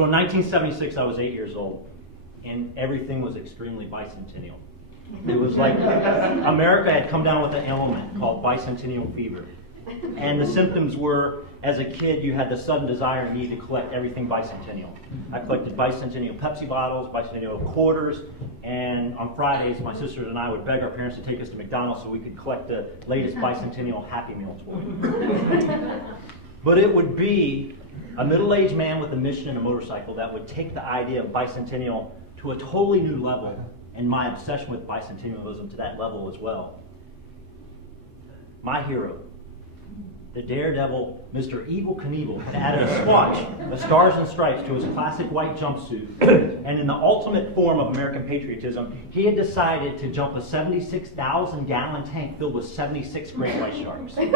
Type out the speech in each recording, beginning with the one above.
So in 1976, I was 8 years old, and everything was extremely bicentennial. It was like America had come down with an ailment called bicentennial fever. And the symptoms were, as a kid, you had the sudden desire and need to collect everything bicentennial. I collected bicentennial Pepsi bottles, bicentennial quarters, and on Fridays, my sisters and I would beg our parents to take us to McDonald's so we could collect the latest bicentennial Happy Meal toy. But it would be a middle-aged man with a mission and a motorcycle that would take the idea of bicentennial to a totally new level, and my obsession with bicentennialism to that level as well. My hero, the daredevil Mr. Evel Knievel, had added a swatch of stars and stripes to his classic white jumpsuit, and in the ultimate form of American patriotism, he had decided to jump a 76,000-gallon tank filled with 76 great white sharks. The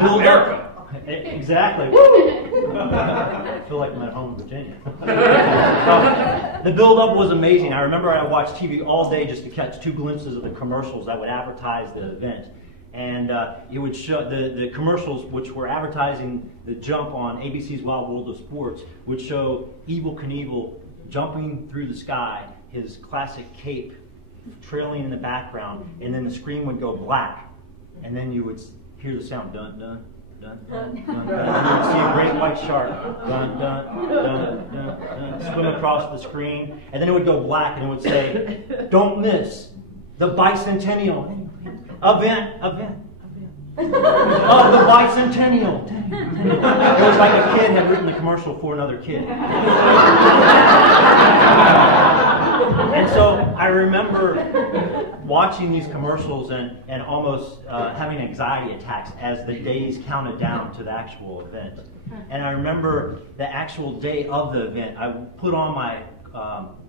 build-up, exactly. I feel like I'm at home in Virginia. The build-up was amazing. I remember I watched TV all day just to catch 2 glimpses of the commercials that would advertise the event. And it would show the commercials, which were advertising the jump on ABC's Wild World of Sports, would show Evel Knievel jumping through the sky, his classic cape trailing in the background, and then the screen would go black, and then you would hear the sound dun dun dun dun dun, dun. And you would see a great white shark dun dun dun dun dun swim across the screen, and then it would go black, and it would say, "Don't miss the bicentennial event of the bicentennial." It was like a kid had written the commercial for another kid. And so I remember watching these commercials and almost having anxiety attacks as the days counted down to the actual event. And I remember the actual day of the event, I put on my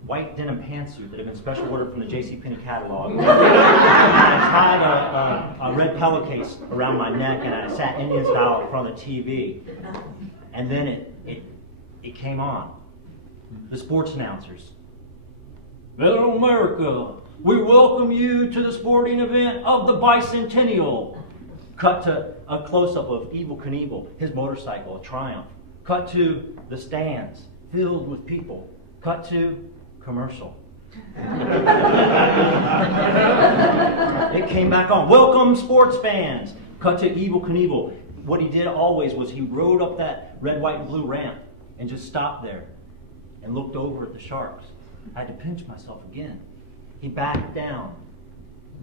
white denim pantsuit that had been special ordered from the JCPenney catalog. And I tied a red pillowcase around my neck, and I sat Indian style in front of the TV. And then it came on. The sports announcers. "Hello, America. We welcome you to the sporting event of the bicentennial." Cut to a close-up of Evel Knievel, his motorcycle, a Triumph. Cut to the stands filled with people. Cut to commercial. It came back on. "Welcome, sports fans." Cut to Evel Knievel. What he did always was he rode up that red, white, and blue ramp and just stopped there and looked over at the sharks. I had to pinch myself again. He backed down.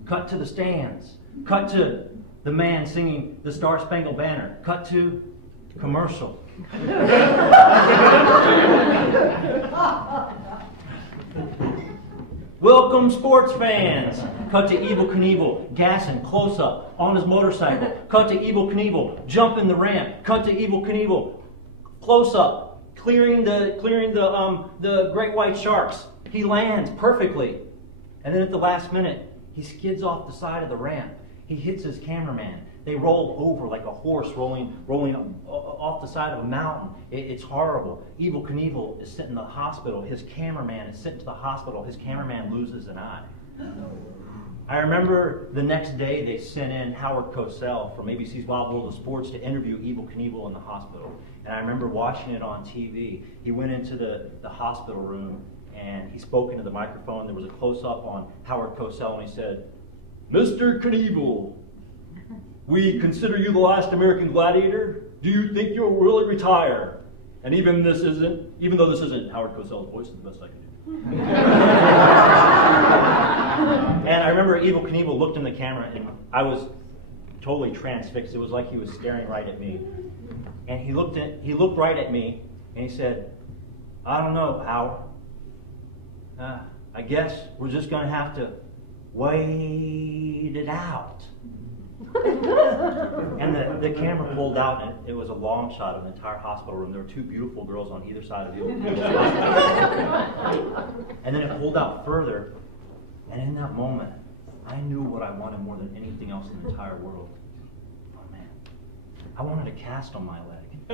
Cut to the stands. Cut to the man singing the Star Spangled Banner. Cut to commercial. "Welcome, sports fans." Cut to Evel Knievel gassing close up on his motorcycle. Cut to Evel Knievel jumping the ramp. Cut to Evel Knievel close up clearing the great white sharks. He lands perfectly, and then at the last minute he skids off the side of the ramp. He hits his cameraman. They roll over like a horse rolling off the side of a mountain. It's horrible. Evel Knievel is sent in the hospital. His cameraman is sent to the hospital. His cameraman loses an eye. I remember the next day they sent in Howard Cosell from ABC's Wild World of Sports to interview Evel Knievel in the hospital. And I remember watching it on TV. He went into the hospital room and he spoke into the microphone. There was a close-up on Howard Cosell, and he said, "Mr. Knievel, we consider you the last American gladiator. Do you think you'll really retire?" And even though this isn't Howard Cosell's voice, it's the best I can do. And I remember Evel Knievel looked in the camera, and I was totally transfixed. It was like he was staring right at me. And he looked right at me, and he said, "I don't know, Howard. I guess we're just going to have to wait it out." And the camera pulled out, and it was a long shot of the entire hospital room. There were 2 beautiful girls on either side of the open. And then it pulled out further, and in that moment, I knew what I wanted more than anything else in the entire world. Oh man, I wanted a cast on my leg. I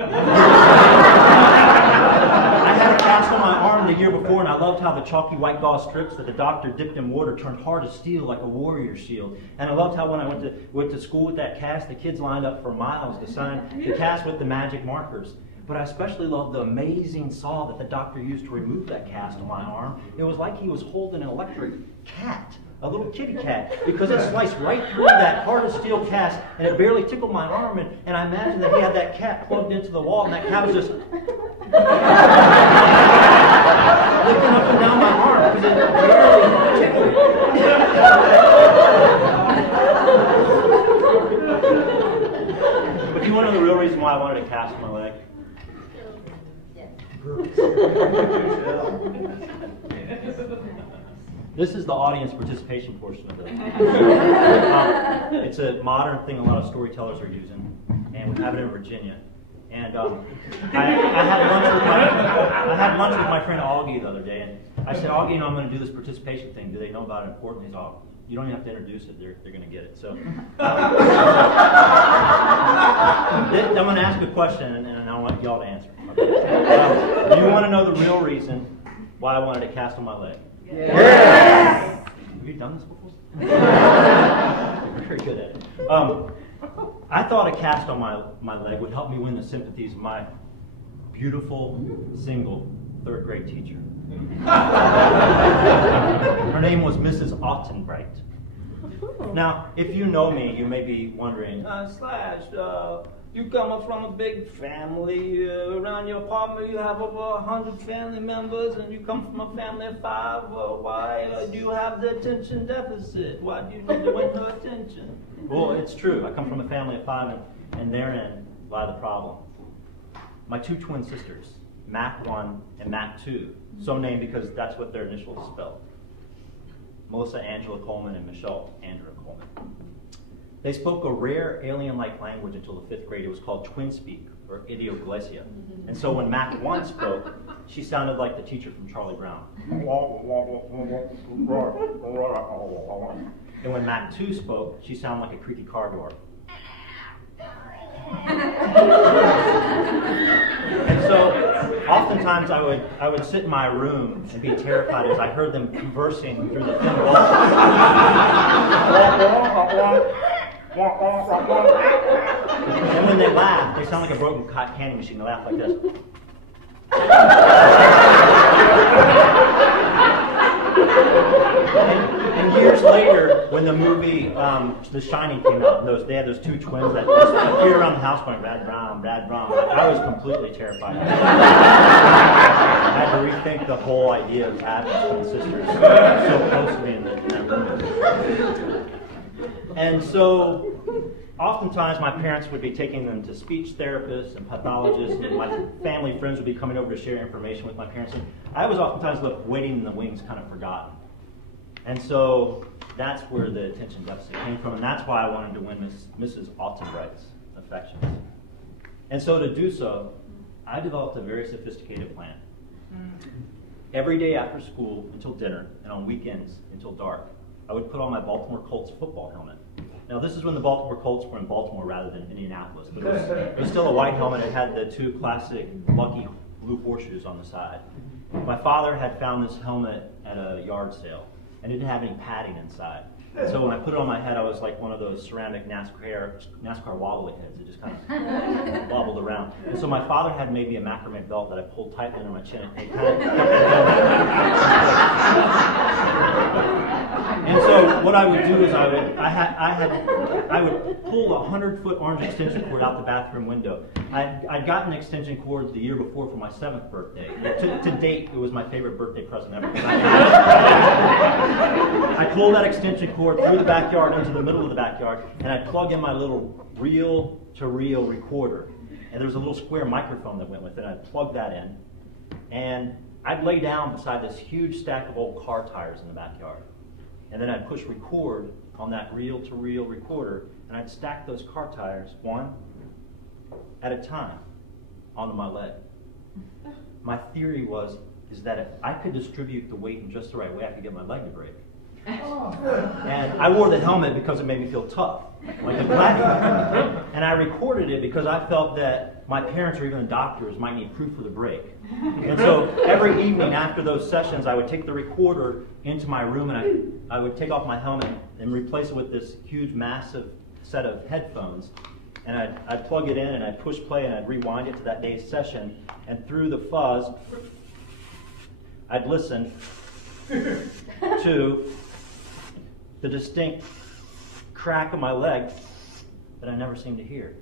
had a cast on my arm the year before, and I loved how the chalky white gauze strips that the doctor dipped in water turned hard as steel like a warrior shield. And I loved how when I went to school with that cast, the kids lined up for miles to sign the cast with the magic markers. But I especially loved the amazing saw that the doctor used to remove that cast on my arm. It was like he was holding an electric cat, a little kitty cat, because it sliced right through that hard as steel cast, and it barely tickled my arm. And I imagined that he had that cat plugged into the wall, and that cat was just licking up and down my arm because it barely tickled. But do you want to know the real reason why I wanted to cast my leg? This is the audience participation portion of it. It's a modern thing a lot of storytellers are using, and we have it in Virginia. And I had lunch with my friend Augie the other day, and I said, Augie, I'm going to do this participation thing. Do they know about it? Important? He's all, you don't even have to introduce it. They're going to get it. So I'm going to ask a question, and I want y'all to answer. Okay. Do you want to know the real reason why I wanted to cast on my leg? Yes! Have you done this before? You're very good at it. I thought a cast on my leg would help me win the sympathies of my beautiful, single, third-grade teacher. Her name was Mrs. Ottenbright. Now, if you know me, you may be wondering, Slash, you come from a big family. Around your apartment, you have over 100 family members, and you come from a family of 5. Why do you have the attention deficit? Why do you need to win her attention? Well, it's true. I come from a family of 5, and therein lie the problem. My 2 twin sisters, Mac 1 and Mac 2, so named because that's what their initials spell. Melissa Angela Coleman and Michelle Andrea Coleman. They spoke a rare alien-like language until the 5th grade. It was called twin speak, or idioglysia. And so when Mac 1 spoke, she sounded like the teacher from Charlie Brown. And when Mac 2 spoke, she sounded like a creaky car door. And so, oftentimes I would sit in my room and be terrified as I heard them conversing through the thin wall. And when they laugh, they sound like a broken candy machine. They laugh like this. And years later, when the movie The Shining came out, they had those 2 twins that just appeared around the house going, Brad Brown, Brad Brown. I was completely terrified. I had to rethink the whole idea of having twin sisters so close to me in that room. And so, oftentimes my parents would be taking them to speech therapists and pathologists, and my family friends would be coming over to share information with my parents. And I was oftentimes left waiting in the wings, kind of forgotten. And so that's where the attention deficit came from, and that's why I wanted to win Mrs. Ottenbright's affections. And so to do so, I developed a very sophisticated plan. Every day after school until dinner, and on weekends until dark, I would put on my Baltimore Colts football helmet. Now, this is when the Baltimore Colts were in Baltimore rather than Indianapolis, but it was still a white helmet. It had the 2 classic lucky blue horseshoes on the side. My father had found this helmet at a yard sale, and it didn't have any padding inside. And so when I put it on my head, I was like one of those ceramic NASCAR wobbly heads. It just kind of wobbled around. And so my father had made me a macrame belt that I pulled tightly under my chin. And kind of and so what I would do is I would pull a 100-foot orange extension cord out the bathroom window. I'd gotten extension cords the year before for my 7th birthday. To date, it was my favorite birthday present ever. I pulled that extension cord through the backyard into the middle of the backyard, and I'd plug in my little reel-to-reel recorder. And there was a little square microphone that went with it. I'd plug that in, and I'd lay down beside this huge stack of old car tires in the backyard. And then I'd push record on that reel-to-reel recorder, and I'd stack those car tires one at a time onto my leg. My theory is that if I could distribute the weight in just the right way, I could get my leg to break. And I wore the helmet because it made me feel tough, like a gladiator. And I recorded it because I felt that my parents or even the doctors might need proof of the break. And so every evening after those sessions, I would take the recorder into my room, and I would take off my helmet and replace it with this huge, massive set of headphones. and I'd plug it in and I'd push play and I'd rewind it to that day's session, and through the fuzz, I'd listen to the distinct crack of my leg that I never seemed to hear.